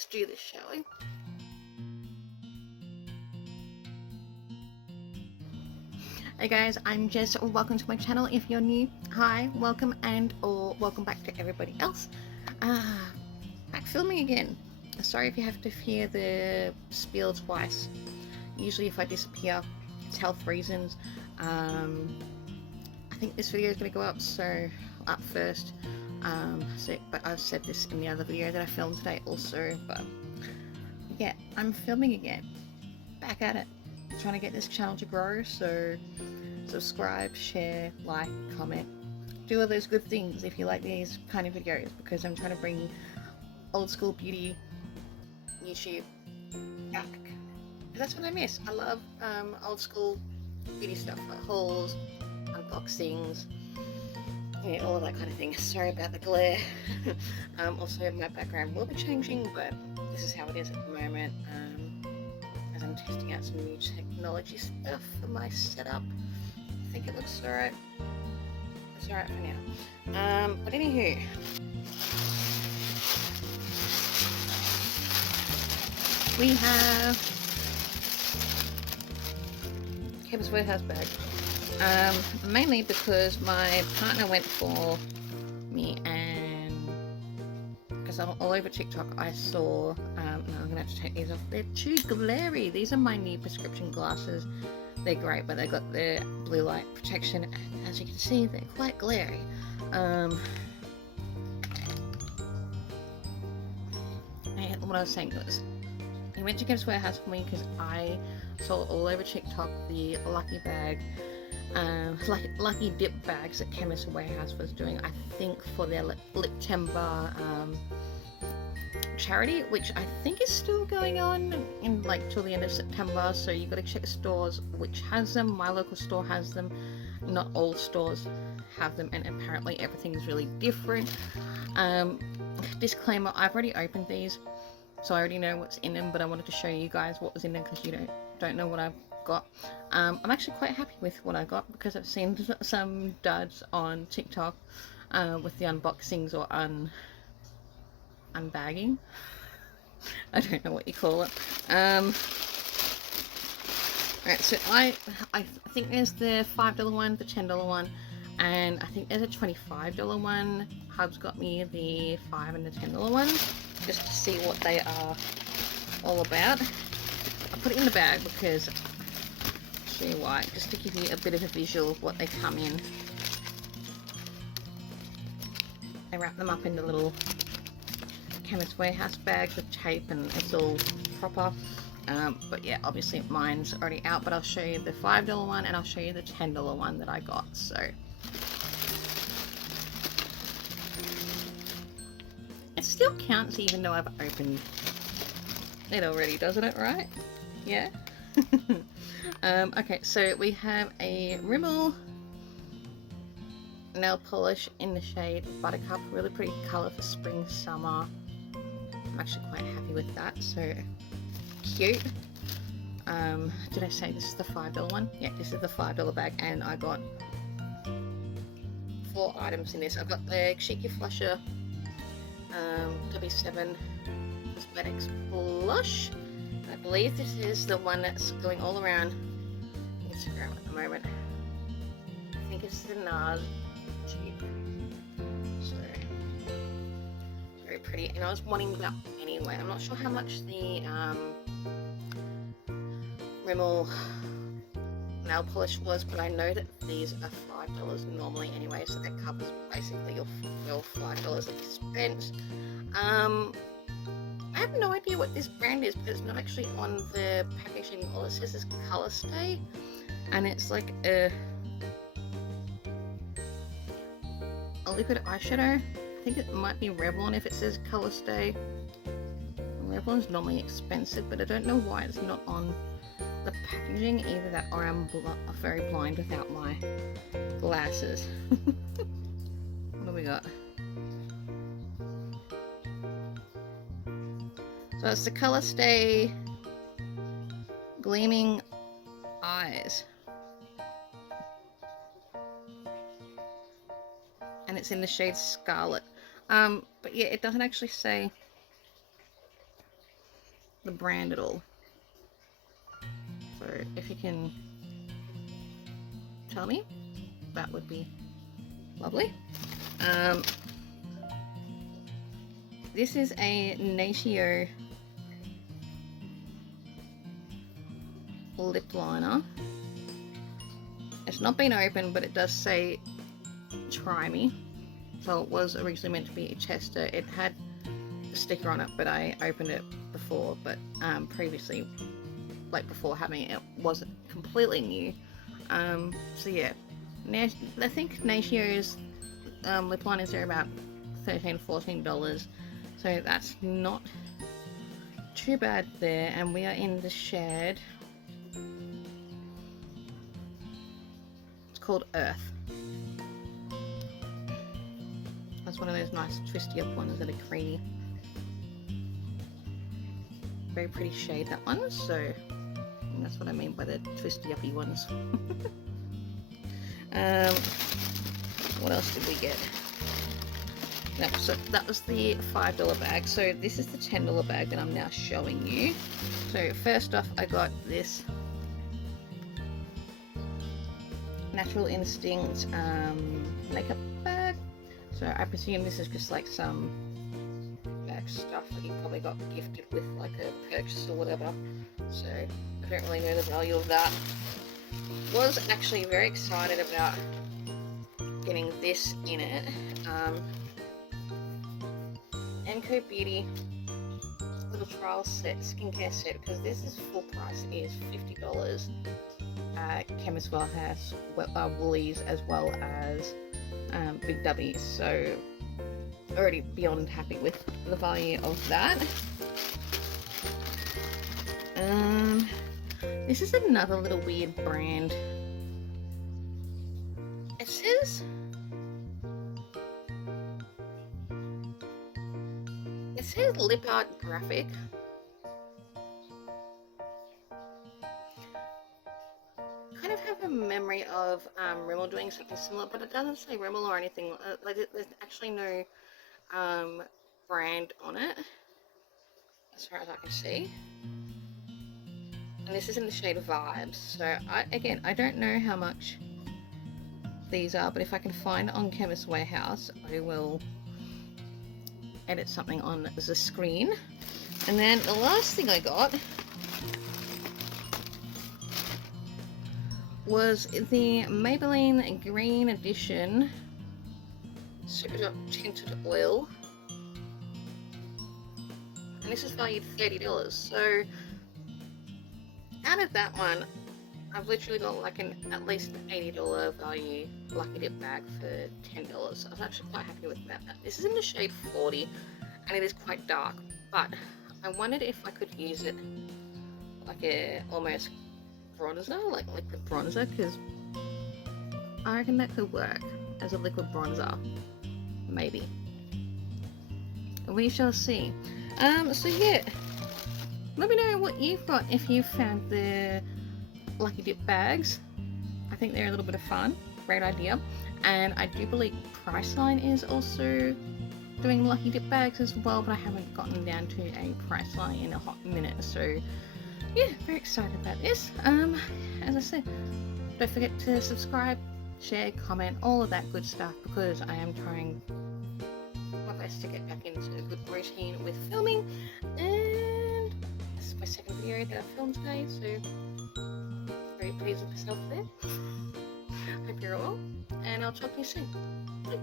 let's do this, shall we? Hey guys, I'm Jess. Welcome to my channel. If you're new, hi, welcome, and or welcome back to everybody else. Back filming again. Sorry if you have to hear the spiel twice. Usually if I disappear, it's health reasons. I think this video is going to go up first. But I've said this in the other video that I filmed today also. But yeah, I'm filming again. Back at it. Trying to get this channel to grow. So subscribe, share, like, comment, do all those good things if you like these kind of videos, because I'm trying to bring old school beauty YouTube back. That's what I miss. I love old school beauty stuff, like hauls, unboxings, yeah, all of that kind of thing. Sorry about the glare. Also, my background will be changing, but this is how it is at the moment. As I'm testing out some new technology stuff for my setup. I think it looks alright. It's alright for now. But anywho, we have Chemist warehouse bag. Mainly because my partner went for me, and because I'm all over TikTok, I saw. No, I'm gonna have to take these off. They're too glary. These are my new prescription glasses. They're great, but they got the blue light protection, and as you can see, they're quite glary. And what I was saying was, he went to Chemist Warehouse for me because I saw all over TikTok the lucky bag, lucky dip bags that Chemist Warehouse was doing. I think for their September charity, which I think is still going on in like till the end of September. So you got to check stores which has them. My local store has them. Not all stores have them, and apparently everything's really different. Disclaimer: I've already opened these, so I already know what's in them. But I wanted to show you guys what was in them because you don't know what I've got. I'm actually quite happy with what I got because I've seen some duds on TikTok with the unboxings or unbagging. I don't know what you call it. Alright, so I think there's the $5 one, the $10 one, and I think there's a $25 one. Hub's got me the $5 and the $10 ones just to see what they are all about. I put it in the bag because I'll show you why, just to give you a bit of a visual of what they come in. They wrap them up in the little Chemist Warehouse bags with tape, and it's all proper. But yeah, obviously mine's already out, but I'll show you the $5 one and I'll show you the $10 one that I got. So it still counts even though I've opened it already, doesn't it? Right? Yeah. Okay, so we have a Rimmel nail polish in the shade Buttercup. Really pretty colour for spring, summer. I'm actually quite happy with that, so cute. Did I say this is the $5 one? Yeah, this is the $5 bag, and I got 4 items in this. I've got the Cheeky Flusher W7 Cosmetics Blush. I believe this is the one that's going all around Instagram at the moment. I think it's the NARS cheap. So very pretty, and I was wanting that anyway. I'm not sure how much the Rimmel nail polish was, but I know that these are $5 normally anyway, so that covers basically your $5 that you spent. I have no idea what this brand is because it's not actually on the packaging. All it says is Color Stay, and it's like a liquid eyeshadow. I think it might be Revlon if it says Color Stay. Revlon's normally expensive, but I don't know why it's not on the packaging. Either that or I'm very blind without my glasses. What do we got? So it's the Color Stay Gleaming Eyes. And it's in the shade Scarlet. But yeah, it doesn't actually say the brand at all. So if you can tell me, that would be lovely. This is a Natio lip liner. It's not been opened, but it does say try me. So it was originally meant to be a tester. It had a sticker on it, but I opened it before, but previously, like before having it, wasn't completely new. So yeah, I think Natio's lip liners are about $13–14, so that's not too bad there. And we are in the shade, it's called Earth. That's one of those nice twisty up ones that are creamy. Very pretty shade, that one. So that's what I mean by the twisty uppy ones. What else did we get? No, so that was the $5 bag. So this is the $10 bag that I'm now showing you. So first off, I got this Natural Instinct makeup bag. So I presume this is just like some back stuff that you probably got gifted with like a purchase or whatever. So I don't really know the value of that. Was actually very excited about getting this in it. Enco Beauty little trial set, skincare set, because this is full price. It is $50 at Chemist, Warehouse, Woolies, as well as Big W. So already beyond happy with the value of that. This is another little weird brand. It says Lip Art Graphic. Kind of have a memory of Rimmel doing something similar, but it doesn't say Rimmel or anything. Like there's actually no brand on it, as far as I can see. And this is in the shade Vibes. So again, I don't know how much these are, but if I can find it on Chemist Warehouse, I will edit something on the screen. And then the last thing I got was the Maybelline Green Edition Super Tinted Oil, and this is valued $30. So out of that one, I've literally got like at least an $80 value Lucky Dip bag for $10. So I was actually quite happy with that. This is in the shade 40, and it is quite dark, but I wondered if I could use it like a almost bronzer, like liquid bronzer, because I reckon that could work as a liquid bronzer, maybe. We shall see. So yeah, let me know what you've got if you've found the Lucky Dip bags. I think they're a little bit of fun. Great idea. And I do believe Priceline is also doing Lucky Dip bags as well, but I haven't gotten down to a Priceline in a hot minute. So yeah, very excited about this. As I said, don't forget to subscribe, share, comment, all of that good stuff, because I am trying my best to get back into a good routine with filming. And this is my second video that I filmed today, so very pleased with myself there. Hope you're all well, and I'll talk to you soon. Bye.